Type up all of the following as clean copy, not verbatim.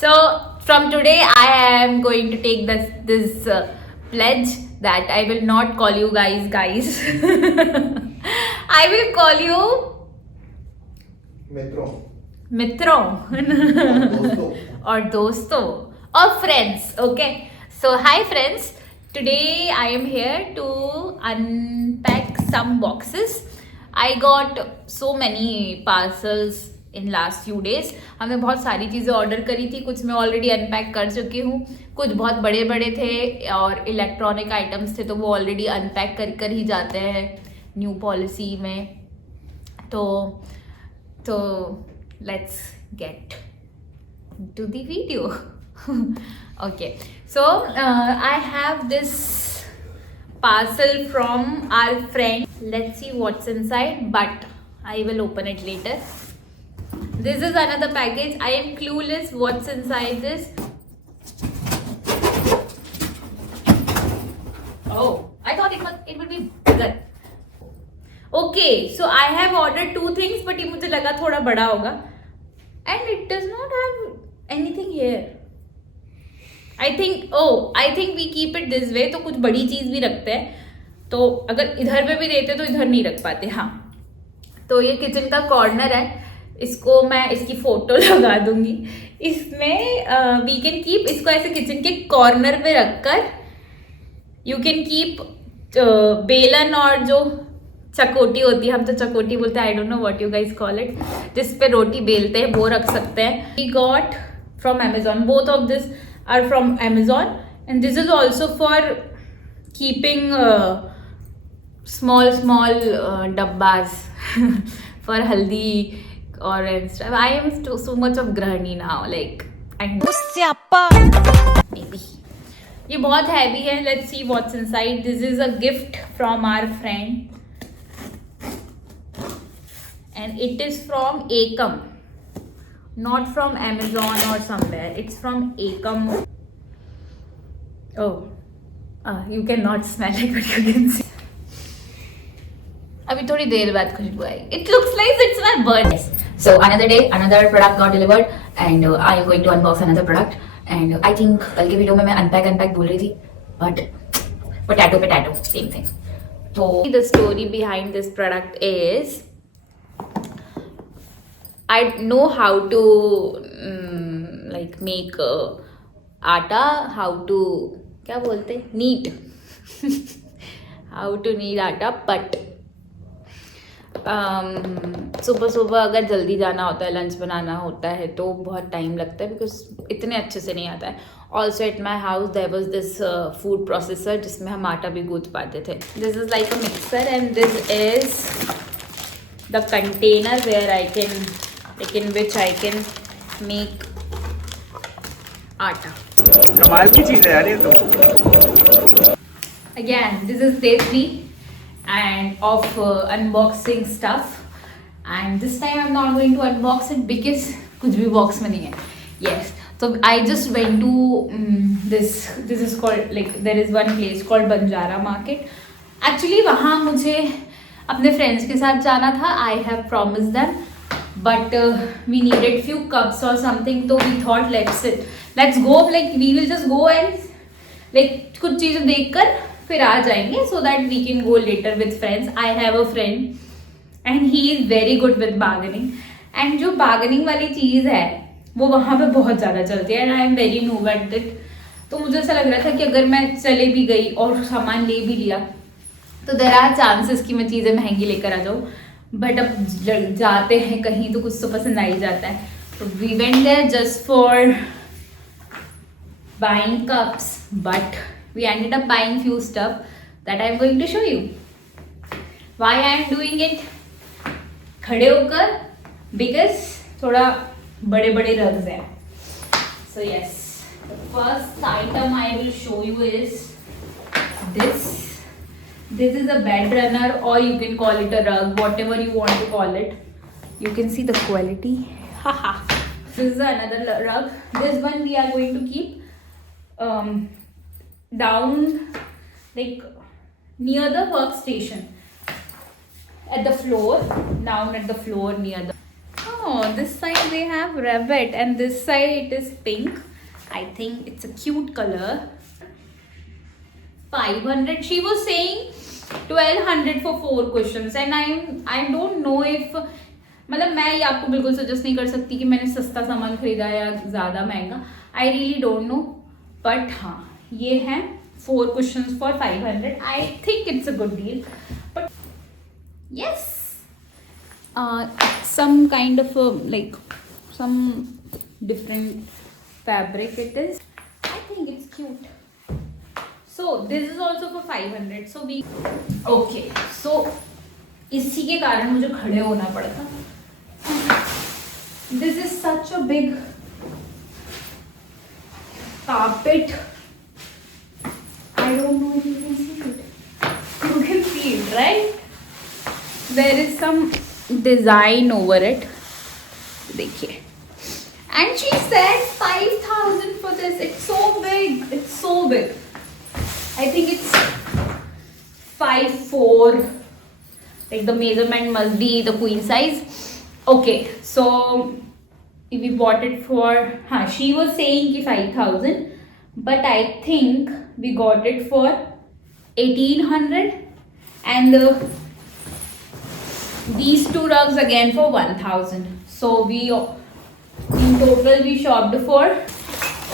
So from today, I am going to take this pledge that I will not call you guys. I will call you मित्रों or दोस्तों or friends. Okay. So hi friends. Today I am here to unpack some boxes. I got so many parcels in last few days. हमने बहुत सारी चीज़ें order करी थी. कुछ मैं ऑलरेडी अनपैक कर चुकी हूँ, कुछ बहुत बड़े बड़े थे और इलेक्ट्रॉनिक आइटम्स थे तो वो ऑलरेडी अनपैक कर ही जाते हैं न्यू पॉलिसी में. तो let's get to the video. Okay, so I have this parcel from our friend. Let's see what's inside, but I will open it later. This is another package. I am clueless what's inside this. Oh, I thought it would be bigger. Okay, so I have ordered two things, but ये मुझे लगा थोड़ा बड़ा होगा. And it does not have anything here. I think we keep it this way. तो कुछ बड़ी चीज़ भी रखते हैं, तो अगर इधर पे भी देते तो इधर नहीं रख पाते. हाँ, तो ये किचन का कॉर्नर है. इसको मैं इसकी फोटो लगा दूंगी. इसमें वी कैन कीप, इसको ऐसे किचन के कॉर्नर पे रखकर यू कैन कीप बेलन और जो चकोटी होती है, हम तो चकोटी बोलते हैं, I don't know what you guys call it, जिस पे रोटी बेलते हैं, वो रख सकते हैं. We got from Amazon. Both of this are from Amazon, and this is also for keeping small dabbas for haldi or and stuff. I am so much of grahani now, like I know maybe ये बहुत heavy है. Let's see what's inside. This is a gift from our friend and it is from Ekam, not from Amazon or somewhere. It's from Ekam. Oh, you cannot smell it, but you can see. अभी थोड़ी देर बाद खुशबू आएगी. It looks like it's my birthday. So another day, another product got delivered, and I am going to unbox another product. And I think कल के video में मैं unpack बोल रही थी, but potato, same thing. So the story behind this product is I know how to like make आटा, how to क्या बोलते हैं, knead how to knead आटा, but सुबह अगर जल्दी जाना होता है, लंच बनाना होता है तो बहुत टाइम लगता है, बिकॉज इतने अच्छे से नहीं आता है. Also at my house there was this food processor जिसमें हम आटा भी गूंथ पाते थे. This is like a mixer and this is the container where I can, like in which I can make आटा. कमाल की चीज़ है यार ये तो. Again, this is day 3 and of unboxing stuff, and this time I'm not going to unbox it because कुछ भी box में नहीं है. Yes, so I just went to this is called, like there is one place called Banjara Market. Actually वहाँ मुझे अपने friends के साथ जाना था. I have promised them, but we needed few cups or something, so we thought let's go, like we will just go and like कुछ चीज़ें देखकर फिर आ जाएंगे, so that we can go later with friends. I have a friend and he is very good with bargaining, and जो bargaining वाली चीज़ है वो वहाँ पे बहुत ज़्यादा चलती है, and I am very new at it. तो मुझे ऐसा लग रहा था कि अगर मैं चले भी गई और सामान ले भी लिया तो there are chances कि मैं चीज़ें महंगी लेकर आ जाऊँ, बट अब जाते हैं कहीं तो कुछ तो पसंद आ ही जाता है. तो we went there just for buying cups, but we ended up buying few stuff that I am going to show you. Why I am doing it खड़े होकर, बिकॉज थोड़ा बड़े बड़े रग्स हैं. So yes, the first item I will show you is this. This is a bed runner, or you can call it a rug, whatever you want to call it. You can see the quality. Haha. This is another rug. This one we are going to keep down, like near the workstation, at the floor, down at the floor near the. no, this side they have rabbit and this side it is pink. I think it's a cute color. 500. She was saying 1200 for 4 cushions and I don't know if मतलब मैं ये आपको बिल्कुल suggest नहीं कर सकती कि मैंने सस्ता सामान खरीदा या ज़्यादा महंगा. I really don't know. But हाँ, ये हैं 4 cushions for 500. I think it's a good deal. But yes, some kind of like some different fabric it is. I think it's cute. So this is also for 500. So we okay. So इसी के कारण मुझे खड़े होना पड़ता. This is such a big carpet. I don't know if you can see it. You can see it, right? There is some design over it. देखिए. And she said 5,000 for this. It's so big. It's so big. I think it's 5'4". Like the measurement must be the queen size. Okay, so we bought it for. She was saying कि 5,000, but I think we got it for 1,800, and these 2 rugs again for 1,000. So we in total we shopped for.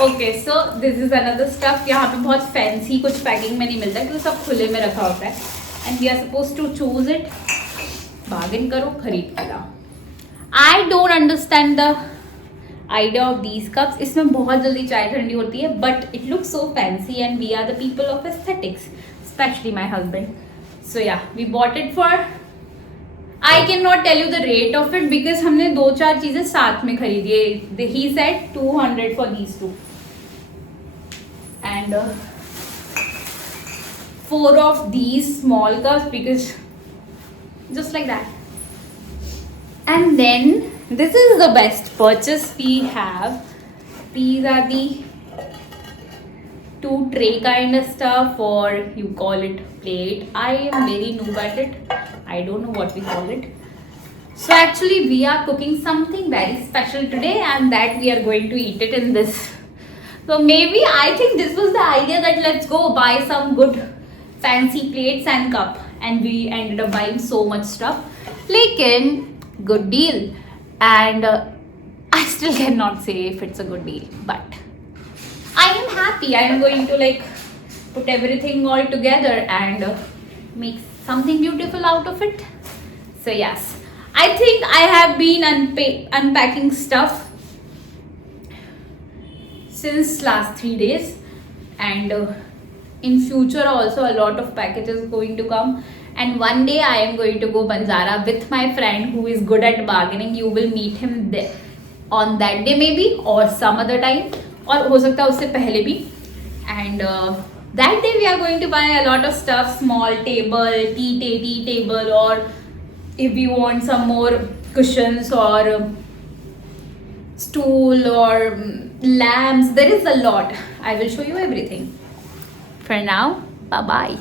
Okay, so this is another stuff. यहाँ पे बहुत fancy कुछ packing में नहीं मिलता है क्योंकि सब खुले में रखा होता है. And we are supposed to choose it. Bargain करो, खरीद के लाओ. I don't understand the idea of these cups. इसमें बहुत जल्दी चाय ठंडी होती है, but it looks so fancy and we are the people of aesthetics, especially my husband. So yeah, we bought it for. I cannot tell you the rate of it because हमने 2-4 चीजें साथ में खरीदी है. He said 200 for these 2, and 4 of these small cups because just like that. And then this is the best purchase we have. These are the 2 tray kind of stuff, or you call it plate. I am very noob at it. I don't know what we call it. So actually we are cooking something very special today, and that we are going to eat it in this. So maybe I think this was the idea that let's go buy some good fancy plates and cup, and we ended up buying so much stuff. Lekin good deal, and I still cannot say if it's a good deal, but I am happy. I am going to like put everything all together and make something beautiful out of it. So yes, I think I have been unpacking stuff since last 3 days, and in future also a lot of packages going to come. And one day I am going to go Banjara with my friend who is good at bargaining. You will meet him there on that day maybe, or some other time, और हो सकता है उससे पहले भी. And that day we are going to buy a lot of stuff, small table, tea table, or if we want some more cushions or stool or lamps. There is a lot. I will show you everything. For now, bye bye.